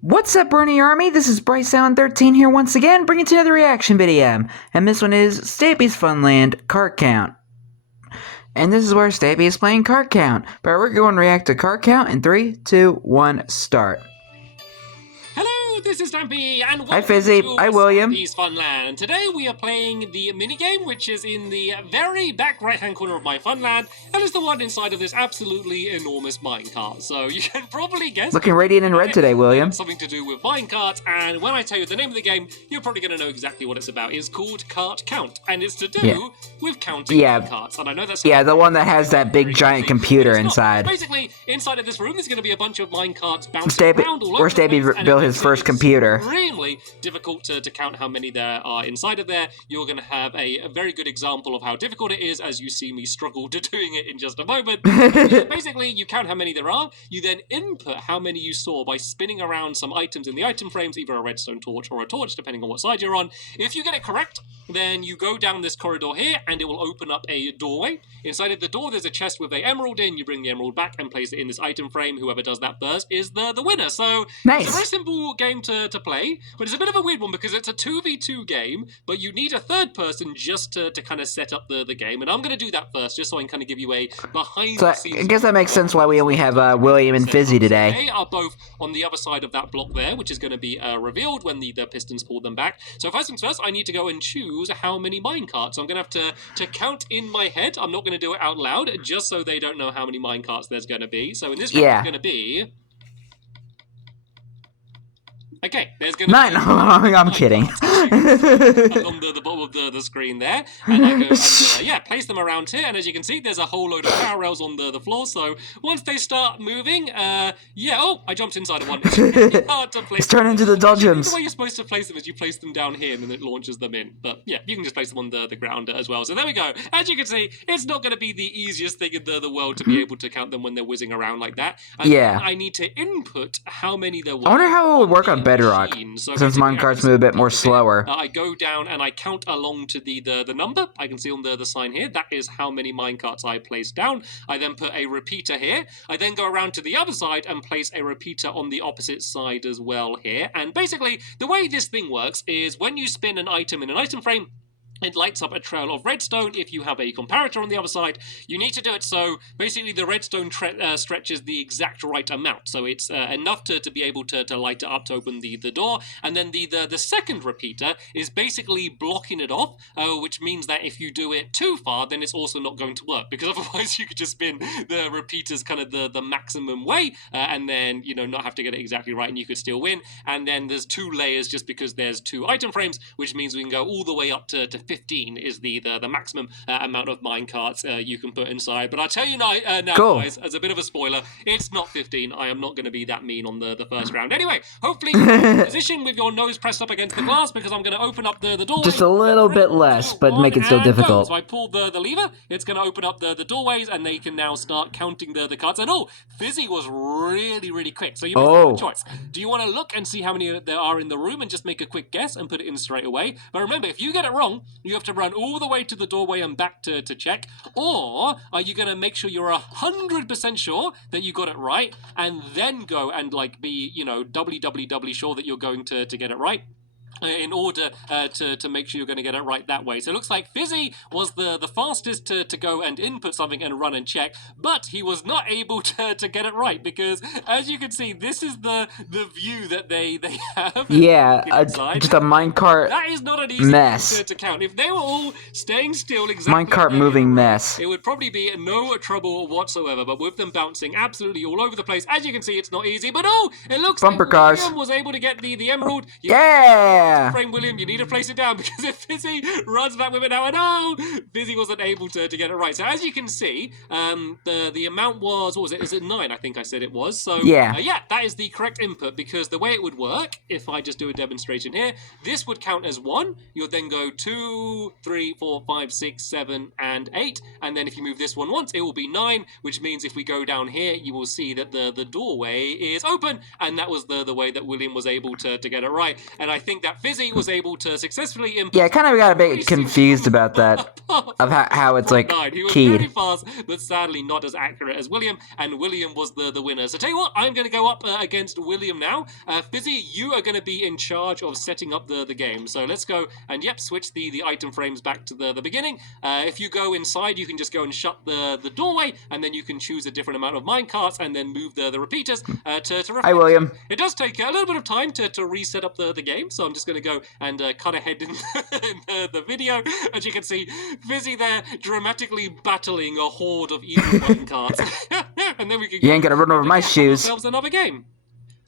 What's up, Bernie Army? This is BryceAllen13 here once again, bringing to another reaction video. And this one is Stampy's Funland Card Count. And this is where Stampy is playing Card Count. But we're going to react to Card Count in 3, 2, 1, start. Hello, this is Stampy, and welcome Hi, Fizzy. to Hi, William. Stampy's Funland. Today we are playing the minigame, which is in the very back right-hand corner of my Funland, and it's the one inside of this absolutely enormous minecart. So you can probably guess. Looking radiant in red today, William. Something to do with minecarts, and when I tell you the name of the game, you're probably going to know exactly what it's about. It's called Cart Count, and it's to do with counting minecarts. And I know that's the one that has that big giant computer inside. Basically, inside of this room, there's going to be a bunch of minecarts bouncing around all over. Where Stampy built his first computer. Extremely difficult to count how many there are inside of there. You're going to have a very good example of how difficult it is as you see me struggle to doing it in just a moment. Basically, you count how many there are. You then input how many you saw by spinning around some items in the item frames, either a redstone torch or a torch, depending on what side you're on. If you get it correct, then you go down this corridor here and it will open up a doorway. Inside of the door, there's a chest with an emerald in. You bring the emerald back and place it in this item frame. Whoever does that first is the winner. So nice. It's a very simple game to play, but it's a bit of a weird one because it's a 2v2 game, but you need a third person just to kind of set up the game. And I'm going to do that first, just so I can kind of give you a behind the scenes. I guess that makes sense why we only have William and Fizzy today. They are both on the other side of that block there, which is going to be revealed when the pistons pull them back. So first things first, I need to go and choose how many minecarts. So I'm going to have to count in my head. I'm not going to do it out loud, just so they don't know how many minecarts there's going to be. So in this round, it's going to be... Okay, there's going to be... 9! I'm kidding. Along the bottom of the screen there. And I go and, place them around here. And as you can see, there's a whole load of power rails on the floor. So once they start moving, oh, I jumped inside of one. It's really hard to place. It's turned into the dodgems. The way you're supposed to place them is you place them down here and then it launches them in. But yeah, you can just place them on the ground as well. So there we go. As you can see, it's not going to be the easiest thing in the world to be able to count them when they're whizzing around like that. And I need to input how many there were. I wonder how it would work on Bedrock, so since minecarts move a bit more slower. I go down and I count along to the number. I can see on the sign here, that is how many minecarts I placed down. I then put a repeater here. I then go around to the other side and place a repeater on the opposite side as well here. And basically, the way this thing works is when you spin an item in an item frame, it lights up a trail of redstone. If you have a comparator on the other side, you need to do it so basically the redstone stretches the exact right amount. So it's enough to be able to light it up to open the door. And then the second repeater is basically blocking it off, which means that if you do it too far, then it's also not going to work. Because otherwise you could just spin the repeaters kind of the maximum way and then, you know, not have to get it exactly right and you could still win. And then there's two layers just because there's two item frames, which means we can go all the way up to 15 is the maximum amount of minecarts you can put inside. But I'll tell you now, guys, as a bit of a spoiler, it's not 15. I am not going to be that mean on the first round. Anyway, hopefully you're in position with your nose pressed up against the glass because I'm going to open up the door. Just a little bit less, but make it still difficult. So I pull the lever. It's going to open up the doorways and they can now start counting the cards. And Fizzy was really, really quick. So you make a choice. Do you want to look and see how many there are in the room and just make a quick guess and put it in straight away? But remember, if you get it wrong, you have to run all the way to the doorway and back to check, or are you going to make sure you're 100% sure that you got it right and then go and be, you know, doubly sure that you're going to get it right? In order to make sure you're going to get it right that way. So it looks like Fizzy was the fastest to go and input something and run and check, but he was not able to get it right because, as you can see, this is the view that they have. Yeah, just a minecart that is not an easy mess to count. If they were all staying still exactly minecart moving mess, it would probably be no trouble whatsoever, but with them bouncing absolutely all over the place, as you can see, it's not easy, but it looks bumper like cars. William was able to get the emerald. Yeah! Frame, William, you need to place it down because if Fizzy runs back with it now, Fizzy wasn't able to get it right. So as you can see, the amount was, what was it? Is it 9? I think I said it was. So yeah, that is the correct input because the way it would work, if I just do a demonstration here, this would count as 1. You'll then go 2, 3, 4, 5, 6, 7, and 8. And then if you move this one once, it will be 9, which means if we go down here, you will see that the doorway is open. And that was the way that William was able to get it right. And I think that that Fizzy was able to successfully input. Yeah, I kind of got a bit confused about that, of how it's like He was keyed. very fast, but sadly not as accurate as William, and William was the winner. So tell you what, I'm going to go up against William now. Fizzy, you are going to be in charge of setting up the game. So let's go and, yep, switch the item frames back to the beginning. If you go inside, you can just go and shut the doorway, and then you can choose a different amount of minecarts and then move the repeaters to refresh. Hi, William. It does take a little bit of time to reset up the game, so I'm just going to go and cut ahead in, the video. As you can see, Fizzy there dramatically battling a horde of evil minecarts. And then we can You ain't gonna run over my shoes. ourselves another game.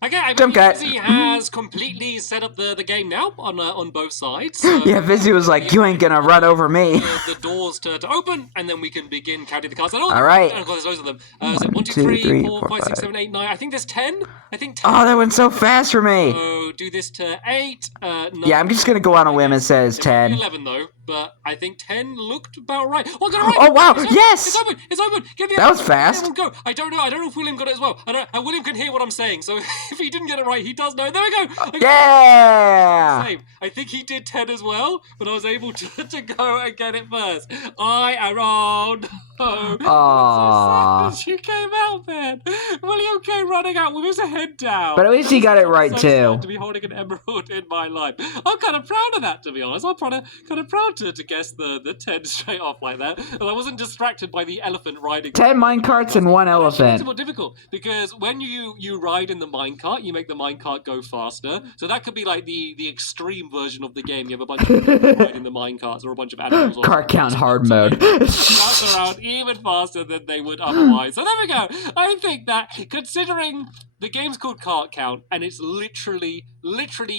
Okay, I Jump believe cut. Fizzy has completely set up the game now on both sides. So Yeah, Fizzy was like, you ain't gonna run over me. the doors to open, and then we can begin counting the cards. All right. And of course, there's loads of them. Is it 1, 2, 3, 4, 5, 6, 7, 8, 9? I think there's 10. I think 10. Oh, that went so fast for me. So do this to 8. No, Yeah, I'm just gonna go on a whim and says it might be 10. 11 though, but I think 10 looked about right. Oh, I got it right. Oh, wow, It's open. yes! It's open. It's open. Give me That was fast. Go. I don't know. I don't know if William got it as well. And William can hear what I'm saying, so if he didn't get it right, he does know. There we go. Yeah! Same. I think he did 10 as well, but I was able to go and get it first. I am on. Oh, Aww. so sad you came out then. William came running out with his head down. But at least he got it right, so too. sad to be holding an emerald in my life. I'm kind of proud of that, to be honest. I'm kind of proud to guess the 10 straight off like that. And I wasn't distracted by the elephant riding. 10 minecarts and 1 It's elephant. more difficult because when you ride in the minecart, you make the minecart go faster. So that could be like the extreme version of the game. You have a bunch of people riding the minecarts or a bunch of animals. Cart count hard mode. Pass around even faster than they would otherwise. So there we go. I think that considering the game's called Cart Count and it's literally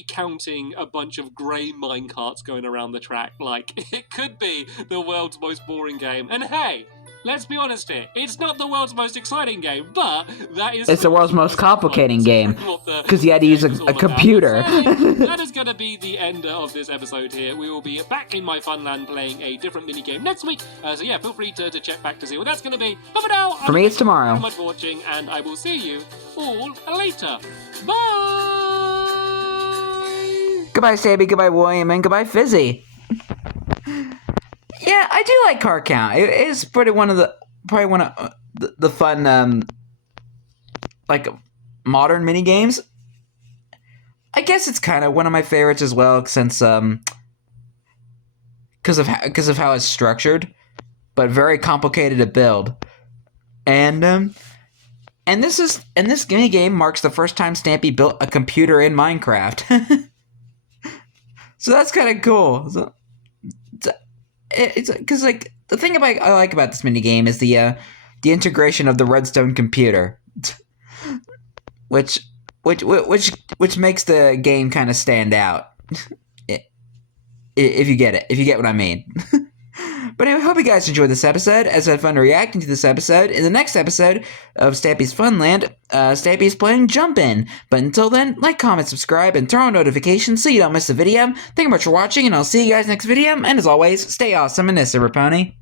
counting a bunch of grey minecarts going around the track, like it could be the world's most boring game. And hey, let's be honest here, it's not the world's most exciting game, but that is... It's the world's most complicating game, because you had to use a computer. So, that is going to be the end of this episode here. We will be back in my Funland playing a different minigame next week. So yeah, feel free to check back to see what that's going to be. But for now, For me, it's tomorrow. Thank you so much for watching, and I will see you all later. Bye! Goodbye, Stampy, goodbye, William, and goodbye, Fizzy. Yeah, I do like Card Count. It is probably one of the fun, like, modern mini games. I guess it's kind of one of my favorites as well, since because of how it's structured, but very complicated to build. And this mini game marks the first time Stampy built a computer in Minecraft. So that's kind of cool. So, it's because like the thing I like about this mini game is the integration of the redstone computer, which makes the game kind of stand out. If you get it, if you get what I mean. But anyway, I hope you guys enjoyed this episode, as I had fun reacting to this episode. In the next episode of Stampy's Funland, Stampy's playing Jump In. But until then, like, comment, subscribe, and turn on notifications so you don't miss a video. Thank you much for watching, and I'll see you guys next video. And as always, stay awesome and this, Pony.